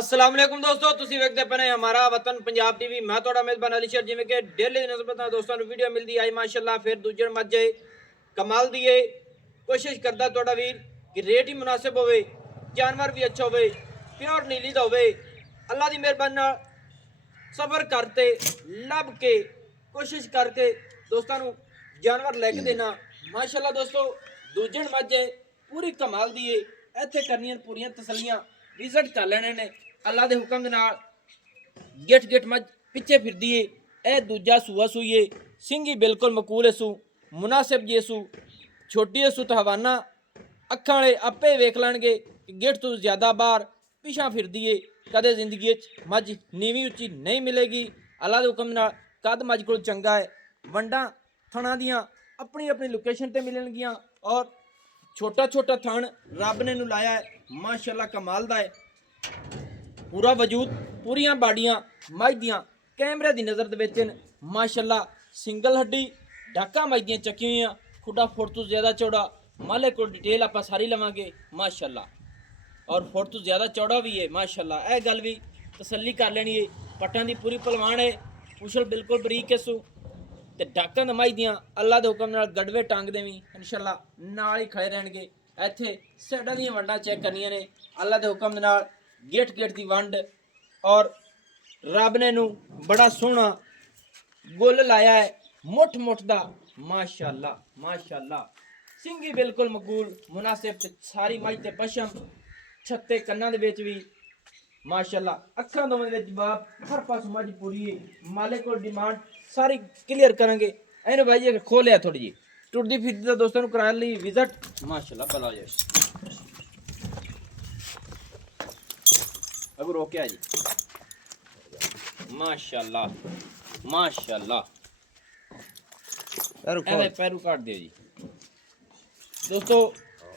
अस्सलाम वालेकुम दोस्तों, ਤੁਸੀਂ ਵੇਖਦੇ ਪਏ ਹਮਾਰਾ ਵਤਨ ਪੰਜਾਬ ਟੀਵੀ। ਮੈਂ ਤੁਹਾਡਾ ਮੇਜ਼ਬਾਨ ਅਲੀ ਸ਼ਰ। ਜਿਵੇਂ ਕਿ ਡੇਲੀ ਦੀ ਨਸਬਤ ਨਾਲ ਦੋਸਤਾਂ ਨੂੰ ਵੀਡੀਓ ਮਿਲਦੀ ਆਈ ਮਾਸ਼ਾਅੱਲਾ, ਫਿਰ ਦੂਜੇ ਮੱਝੇ ਕਮਾਲ ਦੀ ਏ। ਕੋਸ਼ਿਸ਼ ਕਰਦਾ ਤੁਹਾਡਾ ਵੀਰ ਕਿ ਰੇਟ ਹੀ ਮੁਨਾਸਿਬ ਹੋਵੇ, ਜਾਨਵਰ ਵੀ ਅੱਛਾ ਹੋਵੇ, ਪਿਓਰ ਨੀਲੀ ਦਾ ਹੋਵੇ। ਅੱਲਾ ਦੀ ਮਿਹਰਬਾਨੀ ਨਾਲ ਸਬਰ ਕਰਤੇ ਲੱਭ ਕੇ ਕੋਸ਼ਿਸ਼ ਕਰਕੇ ਦੋਸਤਾਂ ਨੂੰ ਜਾਨਵਰ ਲੈ ਕੇ ਦੇਣਾ। ਮਾਸ਼ਾਅੱਲਾ ਦੋਸਤੋ, ਦੂਜੇ ਮੱਝੇ ਪੂਰੀ ਕਮਾਲ ਦੀ ਏ। ਇੱਥੇ ਕਰਨੀਆਂ ਪੂਰੀਆਂ ਤਸੱਲੀਆਂ, ਵਿਜ਼ਿਟ ਕਰ ਲੈਣੇ ਨੇ। ਅੱਲਾ ਦੇ ਹੁਕਮ ਦੇ ਨਾਲ ਗਿੱਠ ਗਿੱਠ ਮੱਝ ਪਿੱਛੇ ਫਿਰਦੀ ਏ। ਇਹ ਦੂਜਾ ਸੂਆ ਸੂਈ ਏ। ਸਿੰਘੀ ਬਿਲਕੁਲ ਮਕੂਲ ਏ, ਸੂ ਮੁਨਾਸਿਬ ਜੇ ਸੂ ਛੋਟੀ ਏ। ਸੂ ਤਾਂ ਹਵਾਨਾ ਅੱਖਾਂ ਵਾਲੇ ਆਪੇ ਵੇਖ ਲੈਣਗੇ ਕਿ ਗਿੱਠ ਤੋਂ ਜ਼ਿਆਦਾ ਬਾਹਰ ਪਿਛਾਂ ਫਿਰਦੀ ਏ। ਕਦੇ ਜ਼ਿੰਦਗੀ 'ਚ ਮੱਝ ਨੀਵੀਂ ਉੱਚੀ ਨਹੀਂ ਮਿਲੇਗੀ। ਅੱਲਾ ਦੇ ਹੁਕਮ ਨਾਲ ਕੱਦ ਮੱਝ ਕੋਲ ਚੰਗਾ ਹੈ। ਵੰਡਾਂ ਥਣਾਂ ਦੀਆਂ ਆਪਣੀ ਆਪਣੀ ਲੋਕੇਸ਼ਨ ਤੇ ਮਿਲਣਗੀਆਂ। ਔਰ छोटा छोटा थण रब ने लाया है, माशाअल्लाह कमाल दा है। पूरा वजूद पूरियां बाड़ियां मझ दियां कैमरे दी नज़र दे विच माशाअल्लाह। सिंगल हड्डी डाका मझ दियां चक्की हुई, खुडा फुट तो ज़्यादा चौड़ा। मालिक को डिटेल आप सारी लवांगे माशाअल्लाह। और फुट तो ज़्यादा चौड़ा भी है माशाअल्लाह। यह गल भी तसल्ली कर लेनी है। पट्टां दी पूरी पलवान है, पुछल बिल्कुल बरीक है। सू ਤੇ ਡਾਕਾਂ ਦਮਾਈ ਦੀਆਂ ਅੱਲਾ ਦੇ ਹੁਕਮ ਨਾਲ ਗੜਵੇ ਟਾਂਗਦੇ ਵੀ ਇਨਸ਼ਾਅੱਲਾ ਨਾਲ ਹੀ ਖੜੇ ਰਹਿਣਗੇ। ਇੱਥੇ ਸਾਈਡਾਂ ਦੀਆਂ ਵੰਡਾਂ ਚੈੱਕ ਕਰਨੀਆਂ ਨੇ ਅੱਲਾ ਦੇ ਹੁਕਮ ਦੇ ਨਾਲ। ਗੇਟ ਗੇਟ ਦੀ ਵੰਡ ਔਰ ਰੱਬ ਨੇ ਨੂੰ ਬੜਾ ਸੋਹਣਾ ਗੁੱਲ ਲਾਇਆ ਹੈ, ਮੁੱਠ ਮੁੱਠ ਦਾ ਮਾਸ਼ਾਅੱਲਾ ਮਾਸ਼ਾਅੱਲਾ। ਸਿੰਘੀ ਬਿਲਕੁਲ ਮਕੂਲ ਮੁਨਾਸਿਬ ਤੇ ਸਾਰੀ ਮੱਝ ਤੇ ਪਸ਼ਮ ਛੱਤੇ ਕੰਨਾਂ ਦੇ ਵਿੱਚ ਵੀ माशाअल्लाह। अखा दोवें दे जवाब हर पास मझ पूरी है। मालिक को डिमांड सारी क्लियर करेंगे। इन्हें भाई जी खोलिया थोड़ी जी टुरदी फिरदी दा दोस्तों करा ली विजिट माशाअल्लाह। भला जाए अब रोके जी माशाअल्लाह माशाअल्लाह। पैरू काट दियो जी दोस्तों।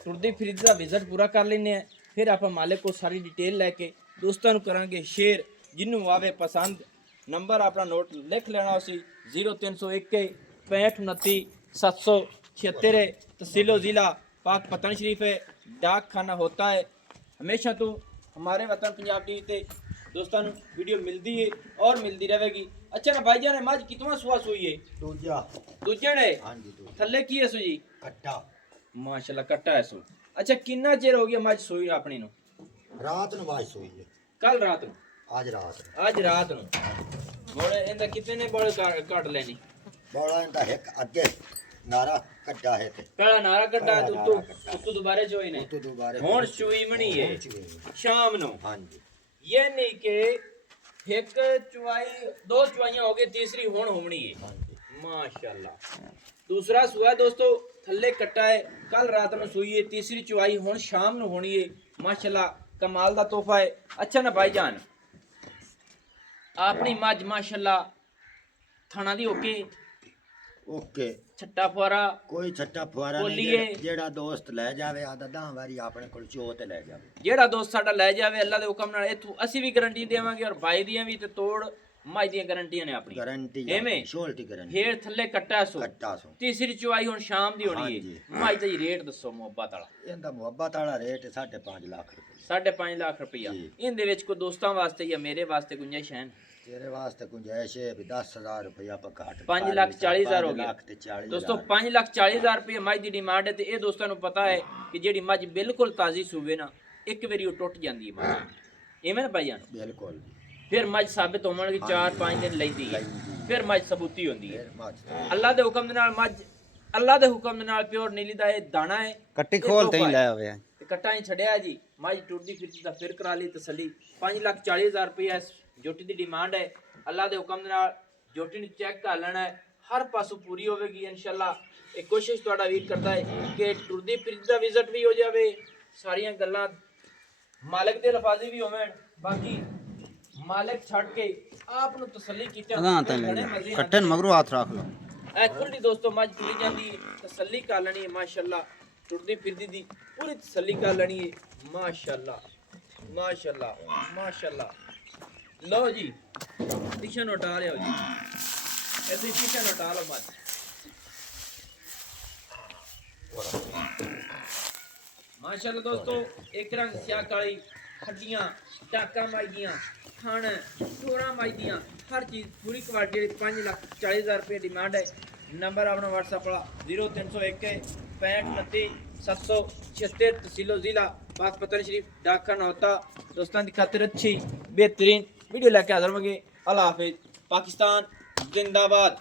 टुरदी फिरदी दा विजिट पूरा कर लेने हैं, फिर आप मालिक को सारी डिटेल लैके दोस्तों करांगे शेयर। जिन्हों आवे पसंद नंबर अपना नोट लिख लेना उसी 0301 65 29 776। तहसीलो ज़िला पाक पतन शरीफ है। डाक खाना होता है। हमेशा तो हमारे वतन पंजाब टीवी ते दोस्तों वीडियो मिलती है और मिलती रहेगी। अच्छा ना भाईजान, मझ कितवा सुआ सुई है? दूजे ने थले की है सो जी? कट्टा माशाल्लाह कट्टा है सो। अच्छा कितना चेर हो गया मझ सुई अपनी नु? रात नु बाज सोई है। कल रात नु? आज रात नु। मोड़े इंदा कितने बड़े काट लेनी? बड़ा इंदा एक अगे नारा कट्टा है ते पहला नारा कट्टा है तो तू दोबारा चोई ने तो दोबारा हुन चुई मनी है शाम नु। हां जी, ये नहीं के एक चुवाई दो चुवाइयां हो गई, तीसरी हुन होनी है। हां जी माशाल्लाह। दूसरा सुआ दोस्तों थल्ले कट्टा है, कल रात नु सुई है। तीसरी चुवाई हुन शाम नु होनी है माशाल्लाह। कमाल दा तोहफा है। अच्छा ना भाईजान, अपनी मझ माशाल्लाह थाना दी ओके ओके छट्टा फुआरा कोई छट्टा फुआरा बोलिए। नहीं। जेड़ा दोस्त ले जावे आदा 10 वारी अपने कोल चो ते ले जावे। जेड़ा दोस्त साडा ले जावे अल्लाह दे हुक्म नाल इथों ਅਸੀਂ ਵੀ गारंटी देवांगे और भाई ਦੀਆਂ भी ते तोड़ मझ ਦੀਆਂ गारंटियां ने अपनी गारंटी एवें शोल्टी गारंटी ਫੇਰ ਥੱਲੇ ਕੱਟਾ ਸੋ कट्टा सो। तीसरी चुवाई ਹੁਣ ਸ਼ਾਮ ਦੀ ਹੋਣੀ ਹਾਂਜੀ। ਹੈ। ਮਝ ਦਾ ਰੇਟ ਦੱਸੋ ਮੁਹੱਬਤ ਵਾਲਾ? इंदा मोहब्बत वाला रेट 5.5 लाख रुपए। 5.5 ਲੱਖ ਰੁਪਇਆ। ਜੀ। ਇਹਦੇ ਵਿੱਚ ਕੋਈ ਦੋਸਤਾਂ ਵਾਸਤੇ ਜਾਂ ਮੇਰੇ ਵਾਸਤੇ ਗੁੰਜਾਇਸ਼ ਹੈ? तेरे वास्ते गुंजाइश है भी 10,000 रुपया पर घाट 5,40,000 हो गया 5,40,000 दोस्तों। 5,40,000 रुपये मझ की डिमांड है। तो ये दोस्तों को पता है कि जी मझ बिल्कुल ताज़ी सूबे ना एक बारी टुट जाती है मझ इवें ना भाई जान। बिल्कुल फिर मझ साबित होगी 4-5 दिन लेंदी है, फिर मझ सबूती होती है। फिर मज अल्लाह के हुक्म दे नाल मझ अल्लाह के हुक्म दे नाल प्योर नीली का दाना है। कट्टी खोल ते ही ले आवे कट्टा ही छड़िया जी। मझ टुरदी फिरदी दा फिर करा ली तसली। 5,40,000 रुपया जोटी की डिमांड है। अल्लाह के हुक्म दे नाल जोटी ने चेक कर लेना है, हर पासों पूरी होगी इंशाल्लाह। एक कोशिश तुहाडा वीर करता है कि टुरदी फिरदी दा विजिट भी हो जाए, सारियां गल्लां मालिक दे लफाजी भी होवें, बाकी मालिक छड़ के आप नु तसल्ली कीते अगां ते ले कट्टन मगरू हाथ रख लो। ए खुली दोस्तों मझ टुरी जांदी तसल्ली कर लेनी है माशाल्लाह। टुरदी फिरदी दी पूरी तसल्ली कर लेनी है माशाल्लाह माशाल्लाह माशाल्लाह। लो जी टिशन उठा लियो जी, ऐसे टिशन उठा लो मत माशाल्लाह दोस्तों। एक रंग स्याह काली हड्डियां टाका माई दियां थण टोरा माई दियां हर चीज़ पूरी क्वालिटी 5,40,000 रुपये डिमांड है। नंबर अपना व्हाट्सएप वाला 0301 65 29 776 तहसीलो ज़िला बागपतन शरीफ डाकखाना होता। दोस्तों की खातिर अच्छी बेहतरीन वीडियो लेके हाजिर होंगे। अल्लाह हाफिज़। पाकिस्तान जिंदाबाद।